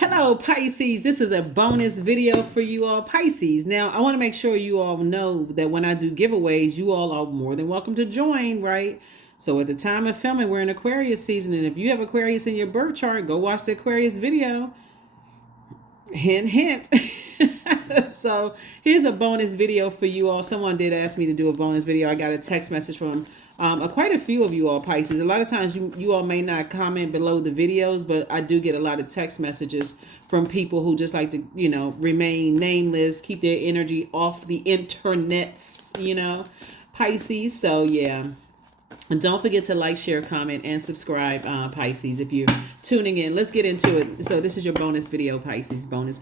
Hello, Pisces. This is a bonus video for you all, Pisces. Now, I want to make sure you all know that when I do giveaways, you all are more than welcome to join, right? So at the time of filming, we're in Aquarius season, and if you have Aquarius in your birth chart, go watch the Aquarius video. Hint, hint. So here's a bonus video for you all. Someone did ask me to do a bonus video. I got a text message from quite a few of you all, Pisces. A lot of times you all may not comment below the videos, but I do get a lot of text messages from people who just like to, remain nameless, keep their energy off the internets, Pisces. So yeah. And don't forget to like, share, comment, and subscribe, Pisces, if you're tuning in. Let's get into it. So this is your bonus video, Pisces. Bonus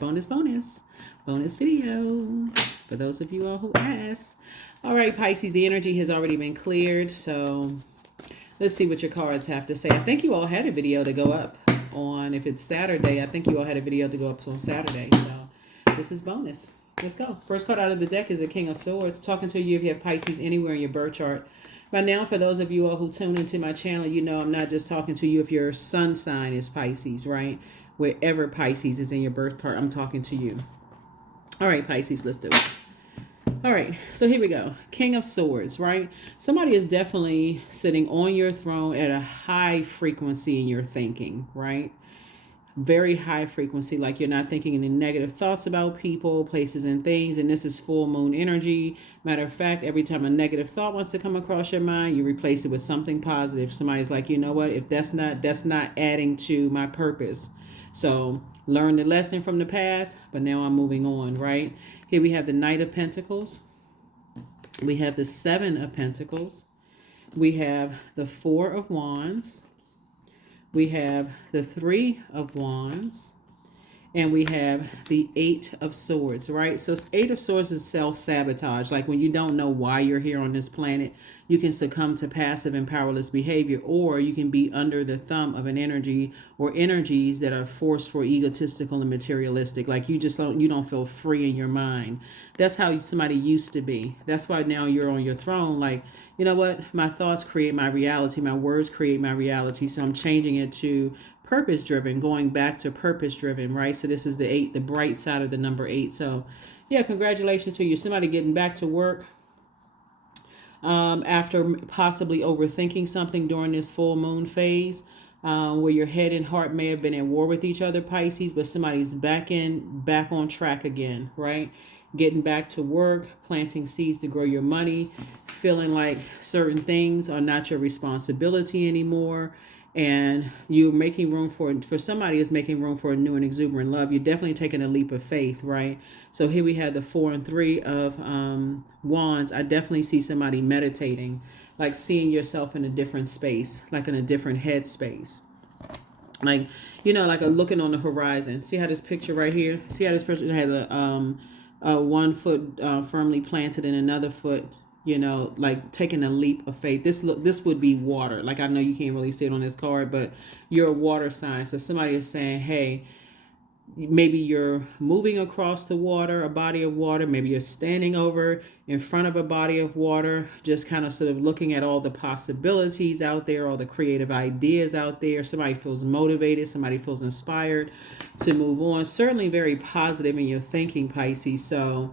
video for those of you all who asked. All right, Pisces, the energy has already been cleared. So let's see what your cards have to say. I think you all had a video to go up on, if it's Saturday, I think you all had a video to go up on Saturday. So this is bonus. Let's go. First card out of the deck is the King of Swords. I'm talking to you if you have Pisces anywhere in your birth chart. By now, for those of you all who tune into my channel, you know I'm not just talking to you if your sun sign is Pisces, right? Wherever Pisces is in your birth chart, I'm talking to you. All right, Pisces, let's do it. All right, so here we go. King of Swords, right? Somebody is definitely sitting on your throne at a high frequency in your thinking, right? Very high frequency, like you're not thinking any negative thoughts about people, places, and things. And this is full moon energy. Matter of fact, every time a negative thought wants to come across your mind, you replace it with something positive. Somebody's like, you know what, if that's not adding to my purpose. So learn the lesson from the past, but now I'm moving on, right? Here we have the Knight of Pentacles. We have the Seven of Pentacles. We have the Four of Wands. We have the Three of Wands, and we have the Eight of Swords, right? So Eight of Swords is self-sabotage. Like when you don't know why you're here on this planet, you can succumb to passive and powerless behavior, or you can be under the thumb of an energy or energies that are forceful, egotistical, and materialistic. Like you don't feel free in your mind. That's how somebody used to be. That's why now you're on your throne. Like, you know what? My thoughts create my reality. My words create my reality. So I'm changing it to purpose driven, going back to purpose driven, right? So this is the 8, the bright side of the number 8. So yeah, congratulations to you. Somebody getting back to work after possibly overthinking something during this full moon phase, where your head and heart may have been at war with each other, Pisces, but somebody's back on track again, right? Getting back to work, planting seeds to grow your money, feeling like certain things are not your responsibility anymore, and you're making room for somebody is making room for a new and exuberant love. You're definitely taking a leap of faith, right? So here we have the 4 and 3 of wands. I definitely see somebody meditating, like seeing yourself in a different space, like in a different head space. Like, like a looking on the horizon. See how this picture right here? See how this person has a 1 foot firmly planted and another foot, like taking a leap of faith. This would be water. Like, I know you can't really see it on this card, but you're a water sign. So somebody is saying, hey, maybe you're moving across the water, a body of water. Maybe you're standing over in front of a body of water, just kind of sort of looking at all the possibilities out there, all the creative ideas out there. Somebody feels motivated. Somebody feels inspired to move on. Certainly very positive in your thinking, Pisces. So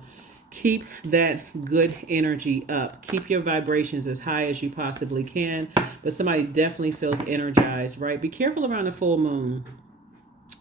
keep that good energy up. Keep your vibrations as high as you possibly can. But somebody definitely feels energized, right? Be careful around the full moon.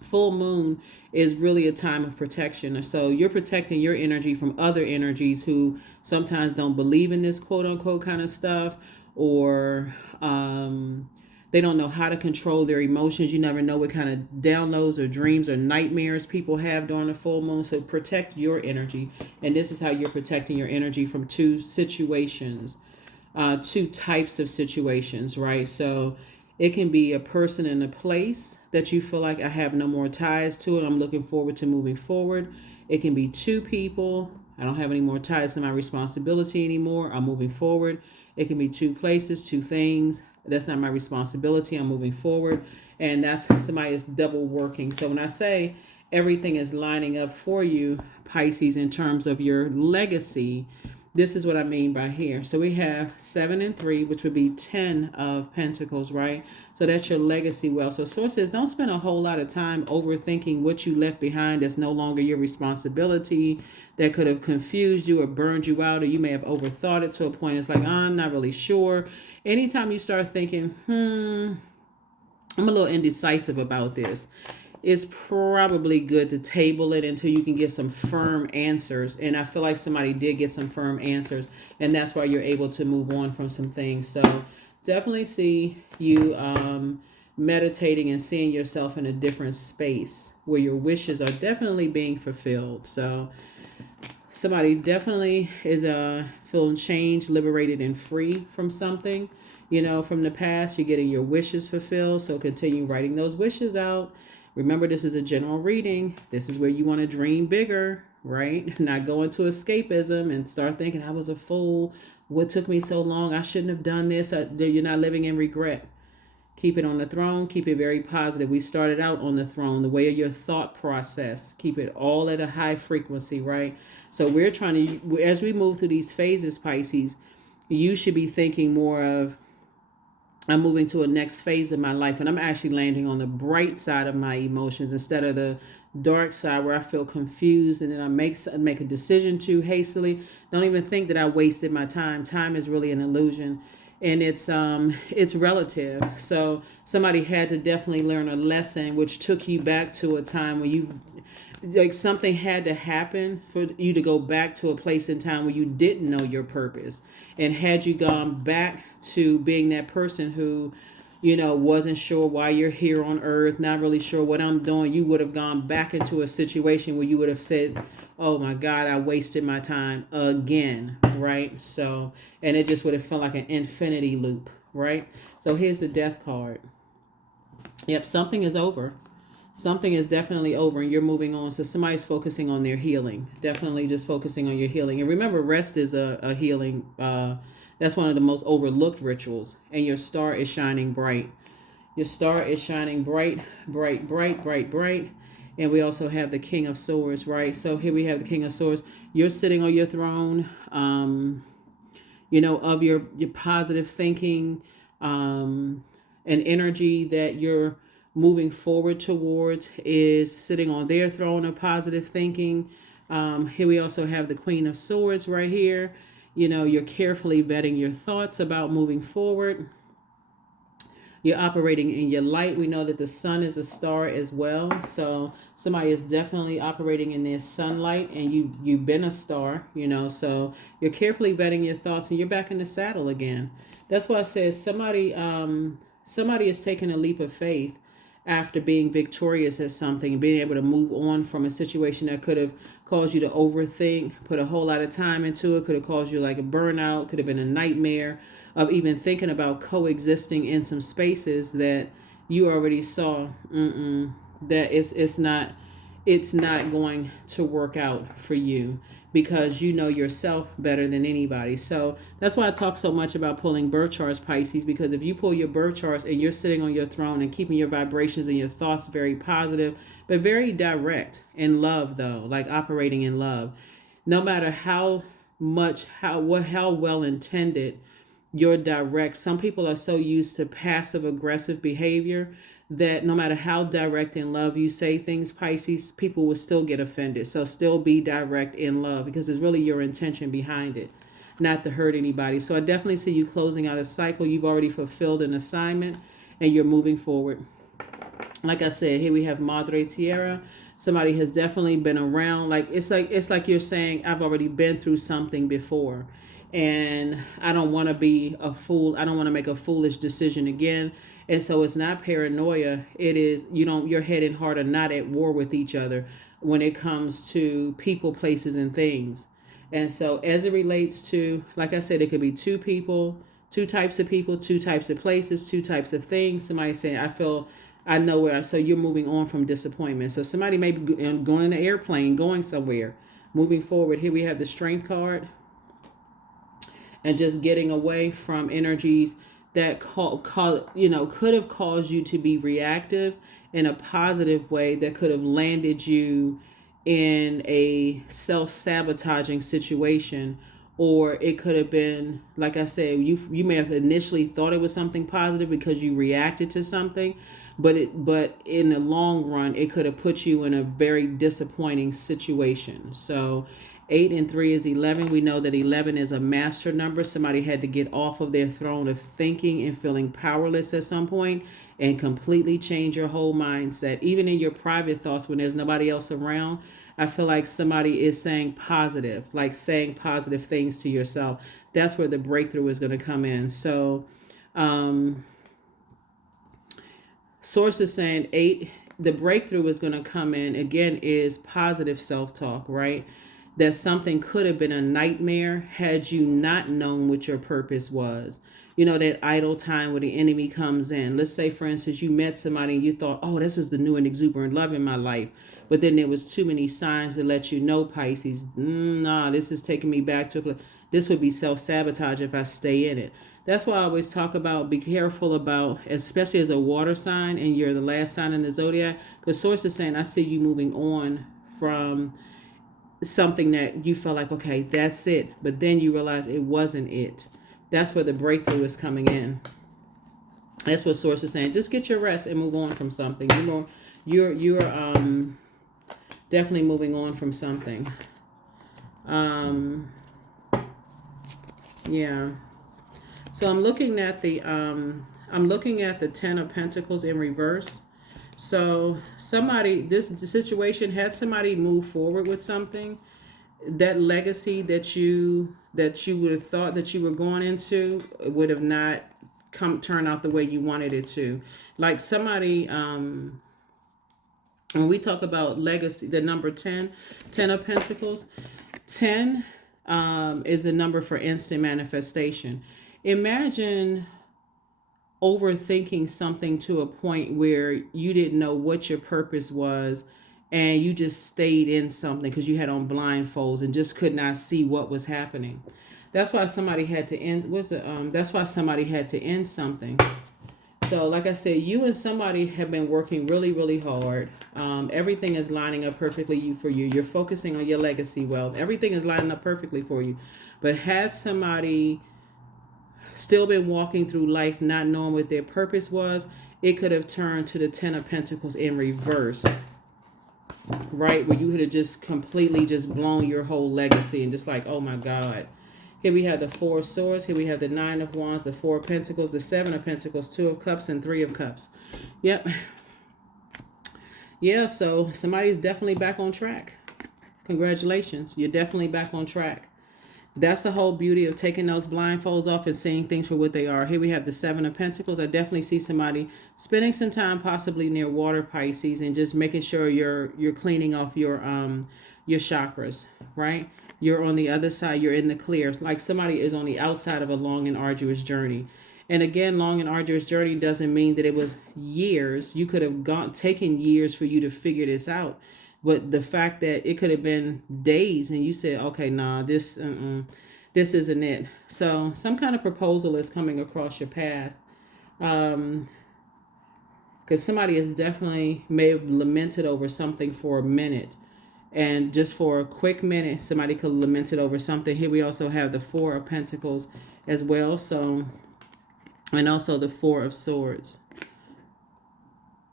Full moon is really a time of protection. So you're protecting your energy from other energies who sometimes don't believe in this quote unquote kind of stuff, or they don't know how to control their emotions. You never know what kind of downloads or dreams or nightmares people have during the full moon. So protect your energy. And this is how you're protecting your energy from two situations, two types of situations, right? So it can be a person and a place that you feel like I have no more ties to it. I'm looking forward to moving forward. It can be two people. I don't have any more ties to my responsibility anymore. I'm moving forward. It can be two places, two things. That's not my responsibility. I'm moving forward. And that's somebody is double working. So when I say everything is lining up for you, Pisces, in terms of your legacy, this is what I mean by here. So we have 7 and 3, which would be 10 of Pentacles, right? So that's your legacy wealth. So source says don't spend a whole lot of time overthinking what you left behind that's no longer your responsibility, that could have confused you or burned you out, or you may have overthought it to a point it's like, I'm not really sure. Anytime you start thinking, I'm a little indecisive about this, it's probably good to table it until you can get some firm answers. And I feel like somebody did get some firm answers, and that's why you're able to move on from some things. So definitely see you meditating and seeing yourself in a different space where your wishes are definitely being fulfilled. So somebody definitely is feeling changed, liberated, and free from something, from the past. You're getting your wishes fulfilled. So continue writing those wishes out. Remember, this is a general reading. This is where you want to dream bigger, right? Not go into escapism and start thinking, I was a fool. What took me so long? I shouldn't have done this. You're not living in regret. Keep it on the throne. Keep it very positive. We started out on the throne, the way of your thought process. Keep it all at a high frequency, right? So we're trying to, as we move through these phases, Pisces, you should be thinking more of, I'm moving to a next phase of my life, and I'm actually landing on the bright side of my emotions instead of the dark side where I feel confused and then I make a decision too hastily. Don't even think that I wasted my time. Time is really an illusion, and it's relative. So somebody had to definitely learn a lesson, which took you back to a time when you, like, something had to happen for you to go back to a place in time where you didn't know your purpose. And had you gone back to being that person who, wasn't sure why you're here on earth, not really sure what I'm doing, you would have gone back into a situation where you would have said, oh my God, I wasted my time again, right? So, and it just would have felt like an infinity loop, right? So here's the death card. Yep, something is over. Something is definitely over and you're moving on. So somebody's focusing on their healing. Definitely just focusing on your healing. And remember, rest is a healing. That's one of the most overlooked rituals. And your star is shining bright. Your star is shining bright, bright, bright, bright, bright. And we also have the King of Swords, right? So here we have the King of Swords. You're sitting on your throne, of your positive thinking and energy that you're moving forward towards is sitting on their throne of positive thinking. Here we also have the Queen of Swords right here. You're carefully vetting your thoughts about moving forward. You're operating in your light. We know that the sun is a star as well. So somebody is definitely operating in their sunlight, and you've been a star, so you're carefully vetting your thoughts and you're back in the saddle again. That's why I said somebody is taking a leap of faith after being victorious at something, being able to move on from a situation that could have caused you to overthink, put a whole lot of time into it, could have caused you like a burnout, could have been a nightmare of even thinking about coexisting in some spaces that you already saw that it's not going to work out for you, because you know yourself better than anybody. So that's why I talk so much about pulling birth charts, Pisces, because if you pull your birth charts and you're sitting on your throne and keeping your vibrations and your thoughts very positive, but very direct in love, though, like operating in love, no matter how well intended you're direct. Some people are so used to passive aggressive behavior that no matter how direct in love you say things, Pisces, people will still get offended. So still be direct in love, because it's really your intention behind it, not to hurt anybody. So I definitely see you closing out a cycle. You've already fulfilled an assignment and you're moving forward. Like I said, here we have Madre Tierra. Somebody has definitely been around. It's like you're saying, I've already been through something before, and I don't want to be a fool. I don't want to make a foolish decision again. And so it's not paranoia. It is, your head and heart are not at war with each other when it comes to people, places, and things. And so as it relates to, like I said, it could be two people, two types of people, two types of places, two types of things. Somebody saying, I know where, so you're moving on from disappointment. So somebody may be going in an airplane, going somewhere, moving forward. Here we have the Strength card, and just getting away from energies that could have caused you to be reactive in a positive way, that could have landed you in a self-sabotaging situation, or it could have been, like I said, you may have initially thought it was something positive because you reacted to something, but in the long run it could have put you in a very disappointing situation. So 8 and 3 is 11. We know that 11 is a master number. Somebody had to get off of their throne of thinking and feeling powerless at some point and completely change your whole mindset. Even in your private thoughts when there's nobody else around, I feel like somebody is saying positive, like saying positive things to yourself. That's where the breakthrough is going to come in. So, source is saying 8, the breakthrough is going to come in again is positive self-talk, right? That something could have been a nightmare had you not known what your purpose was. You know, that idle time where the enemy comes in. Let's say, for instance, you met somebody and you thought, oh, this is the new and exuberant love in my life. But then there was too many signs to let you know, Pisces, nah, this is taking me back to, this would be self-sabotage if I stay in it. That's why I always talk about be careful about, especially as a water sign and you're the last sign in the zodiac, because source is saying, I see you moving on from something that you felt like, okay, that's it. But then you realize it wasn't it. That's where the breakthrough is coming in. That's what source is saying. Just get your rest and move on from something. You're definitely moving on from something. Yeah. So I'm looking at the 10 of Pentacles in reverse. So this situation had somebody move forward with something. That legacy that you would have thought that you were going into would have not turn out the way you wanted it to. Like somebody, when we talk about legacy, the number 10 of Pentacles, 10 is the number for instant manifestation. Imagine overthinking something to a point where you didn't know what your purpose was and you just stayed in something because you had on blindfolds and just could not see what was happening. That's why somebody had to end that's why somebody had to end something. So like I said, you and somebody have been working really, really hard. Everything is lining up perfectly for you. You're focusing on your legacy wealth. Everything is lining up perfectly for you. But had somebody still been walking through life not knowing what their purpose was, it could have turned to the 10 of Pentacles in reverse, right? Where you could have just completely just blown your whole legacy and just like, oh my God. Here we have the 4 of Swords. Here we have the 9 of Wands, the 4 of Pentacles, the 7 of Pentacles, 2 of Cups, and 3 of Cups. Yep. Yeah, so somebody's definitely back on track. Congratulations. You're definitely back on track. That's the whole beauty of taking those blindfolds off and seeing things for what they are. Here we have the 7 of Pentacles. I definitely see somebody spending some time possibly near water, Pisces, and just making sure you're cleaning off your chakras, right? You're on the other side. You're in the clear. Like somebody is on the outside of a long and arduous journey. And again, long and arduous journey doesn't mean that it was years. You could have taken years for you to figure this out. But the fact that it could have been days and you said, okay, nah, this isn't it. So some kind of proposal is coming across your path. Because somebody is definitely may have lamented over something for a minute. And just for a quick minute, somebody could lament it over something. Here we also have the 4 of Pentacles as well. So, and also the 4 of Swords.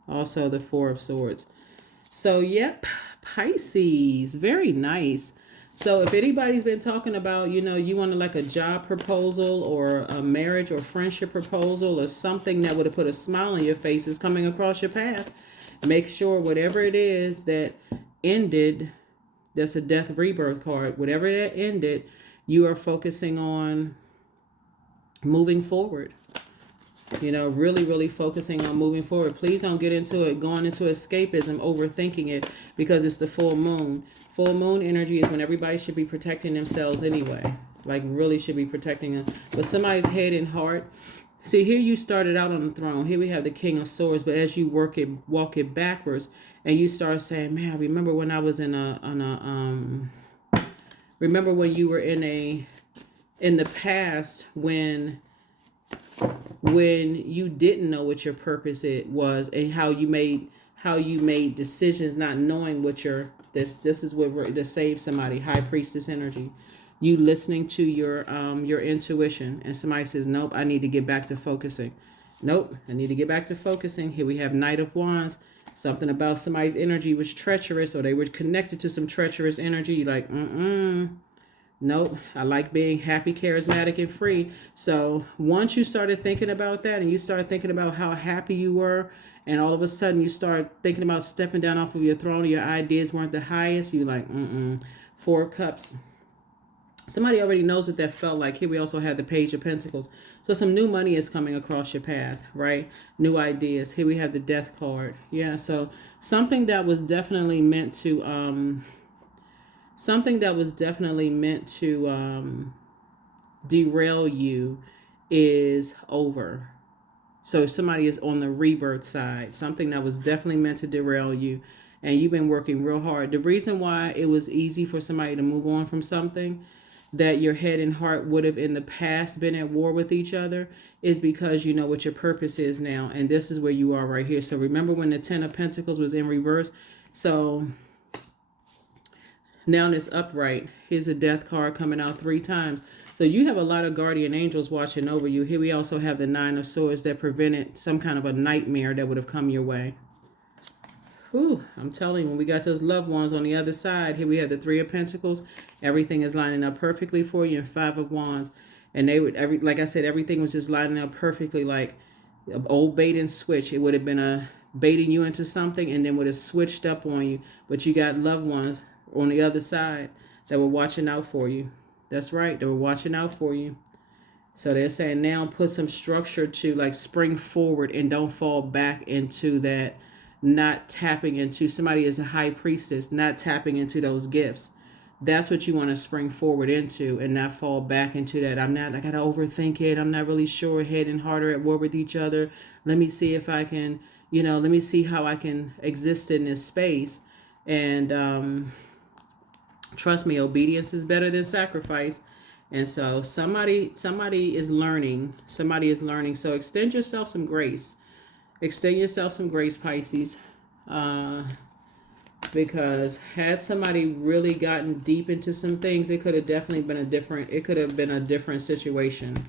Also the 4 of Swords. So, yep, Pisces, very nice. So if anybody's been talking about, you wanted like a job proposal or a marriage or friendship proposal or something that would have put a smile on your face is coming across your path. Make sure whatever it is that ended, that's a death rebirth card, whatever that ended, you are focusing on moving forward. Really, really focusing on moving forward. Please don't get into it, going into escapism, overthinking it, because it's the full moon. Full moon energy is when everybody should be protecting themselves anyway. Like really should be protecting them. But somebody's head and heart. See, here you started out on the throne. Here we have the King of Swords. But as you walk it backwards, and you start saying, man, I remember when I was remember when you were in the past when you didn't know what your purpose it was and how you made decisions not knowing what this is what to save somebody. High Priestess energy. You listening to your intuition, and somebody says, nope, I need to get back to focusing. Nope, I need to get back to focusing. Here we have Knight of Wands. Something about somebody's energy was treacherous, or they were connected to some treacherous energy. You're like, nope, I like being happy, charismatic, and free. So once you started thinking about that, and you started thinking about how happy you were, and all of a sudden you start thinking about stepping down off of your throne, and your ideas weren't the highest, you're like, Four of Cups. Somebody already knows what that felt like. Here we also have the Page of Pentacles. So some new money is coming across your path, right? New ideas. Here we have the Death card. Yeah, so something that was definitely meant to derail you is over. So somebody is on the rebirth side. Something that was definitely meant to derail you, and you've been working real hard. The reason why it was easy for somebody to move on from something that your head and heart would have in the past been at war with each other is because you know what your purpose is now. And this is where you are right here. So remember when the Ten of Pentacles was in reverse? So now it's upright. Here's a Death card coming out 3 times. So you have a lot of guardian angels watching over you. Here we also have the Nine of Swords that prevented some kind of a nightmare that would have come your way. Whew, I'm telling you, when we got those loved ones on the other side, here we have the Three of Pentacles. Everything is lining up perfectly for you, and Five of Wands. And they would, like I said, everything was just lining up perfectly, like an old bait and switch. It would have been baiting you into something and then would have switched up on you. But you got loved ones on the other side that were watching out for you. That's right, they were watching out for you. So they're saying now put some structure to like spring forward and don't fall back into that, not tapping into, somebody is a high priestess, not tapping into those gifts. That's what you want to spring forward into and not fall back into that. I got to overthink it. I'm not really sure. Head and heart are at war with each other. Let me see if I can, let me see how I can exist in this space. And trust me, obedience is better than sacrifice. And so somebody is learning. Somebody is learning. So extend yourself some grace. Extend yourself some grace, Pisces. Because had somebody really gotten deep into some things, it could have definitely been a different situation.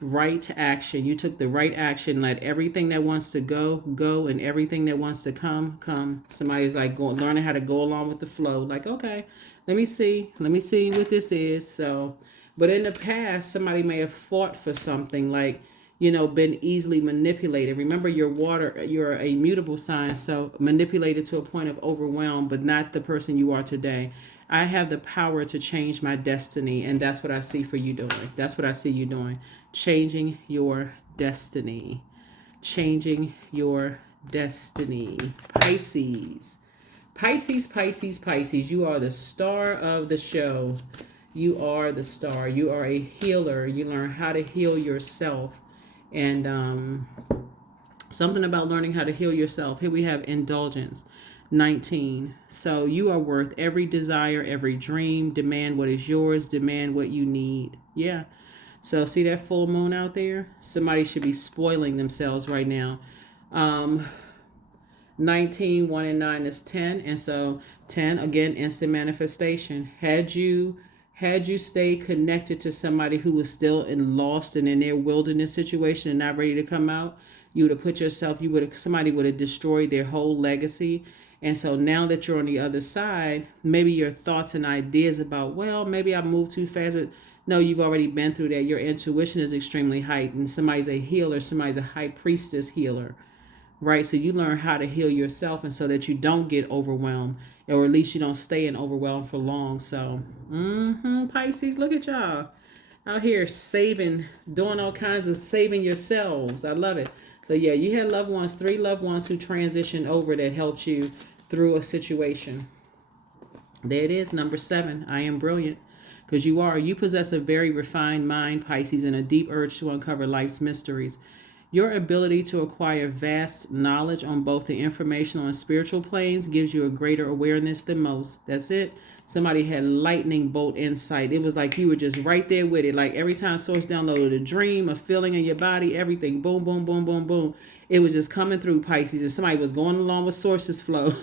Right action. You took the right action. Let everything that wants to go, and everything that wants to come. Somebody's like learning how to go along with the flow. Like, okay, let me see what this is. So, but in the past, somebody may have fought for something, like, been easily manipulated. Remember, you're a mutable sign, so manipulated to a point of overwhelm, but not the person you are today. I have the power to change my destiny, and that's what I see for you doing. That's what I see you doing. Changing your destiny. Changing your destiny. Pisces. Pisces, Pisces, Pisces. You are the star of the show. You are the star. You are a healer. You learn how to heal yourself. And something about learning how to heal yourself. Here we have indulgence, 19. So you are worth every desire, every dream. Demand what is yours. Demand what you need. Yeah. So see that full moon out there? Somebody should be spoiling themselves right now. 19, 1 and 9 is 10. And so 10, again, instant manifestation. Had you stayed connected to somebody who was still lost and in their wilderness situation and not ready to come out, you would have put yourself, somebody would have destroyed their whole legacy. And so now that you're on the other side, maybe your thoughts and ideas about, well, maybe I moved too fast. But no, you've already been through that. Your intuition is extremely heightened. Somebody's a healer. Somebody's a high priestess healer, right? So you learn how to heal yourself, and so that you don't get overwhelmed, or at least you don't stay in overwhelm for long. So, Pisces, look at y'all out here saving, doing all kinds of saving yourselves. I love it. So yeah, you had loved ones, 3 loved ones who transitioned over that helped you through a situation. There it is, number 7. I am brilliant. Because you possess a very refined mind, Pisces, and a deep urge to uncover life's mysteries. Your ability to acquire vast knowledge on both the informational and spiritual planes gives you a greater awareness than most. That's it. Somebody had lightning bolt insight. It was like you were just right there with it. Like every time Source downloaded a dream, a feeling in your body, everything, boom, boom, boom, boom, boom. It was just coming through, Pisces, and somebody was going along with sources flow.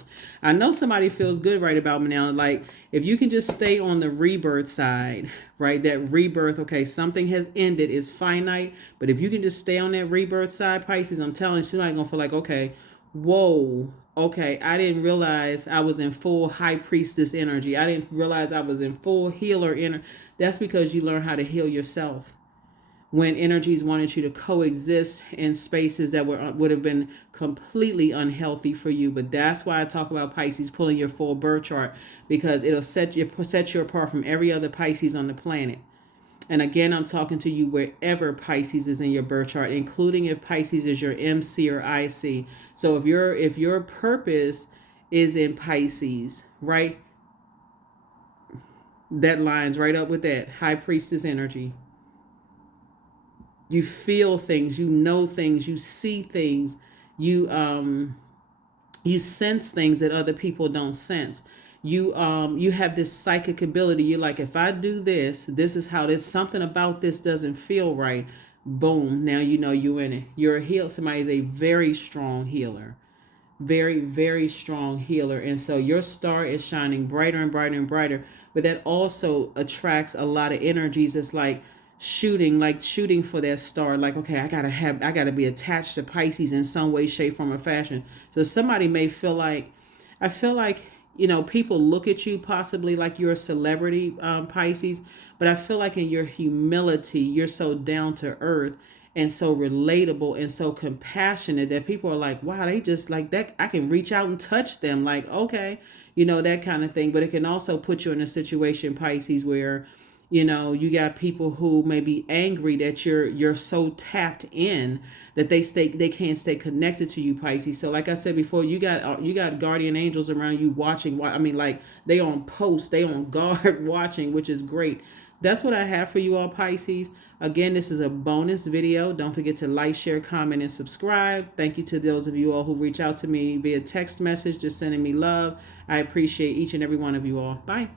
I know somebody feels good right about me now. Like, if you can just stay on the rebirth side, right? That rebirth, okay, something has ended, is finite. But if you can just stay on that rebirth side, Pisces, I'm telling you, somebody's going to feel like, okay, whoa, okay, I didn't realize I was in full high priestess energy. I didn't realize I was in full healer energy. That's because you learn how to heal yourself. When energies wanted you to coexist in spaces that would have been completely unhealthy for you. But that's why I talk about Pisces pulling your full birth chart, because it'll set you apart from every other Pisces on the planet. And again, I'm talking to you wherever Pisces is in your birth chart, including if Pisces is your MC or IC. So if your purpose is in Pisces, right? That lines right up with that high priestess energy. You feel things, you know things, you see things, you sense things that other people don't sense. You have this psychic ability. You're like, if I do this, this is how this, something about this doesn't feel right. Boom, now you know you're in it. You're a healer. Somebody is a very strong healer. Very, very strong healer. And so your star is shining brighter and brighter and brighter. But that also attracts a lot of energies. It's like shooting for that star. Like, okay, I gotta be attached to Pisces in some way, shape, form, or fashion. So somebody may feel like, I feel like, people look at you possibly like you're a celebrity, Pisces, but I feel like in your humility, you're so down to earth and so relatable and so compassionate that people are like, wow, they just like that. I can reach out and touch them. Like, okay, that kind of thing. But it can also put you in a situation, Pisces, where you got people who may be angry that you're so tapped in that they can't stay connected to you, Pisces. So like I said before, you got guardian angels around you watching. I mean, like, they on post, they on guard watching, which is great. That's what I have for you all, Pisces. Again, this is a bonus video. Don't forget to like, share, comment, and subscribe. Thank you to those of you all who reach out to me via text message, just sending me love. I appreciate each and every one of you all. Bye.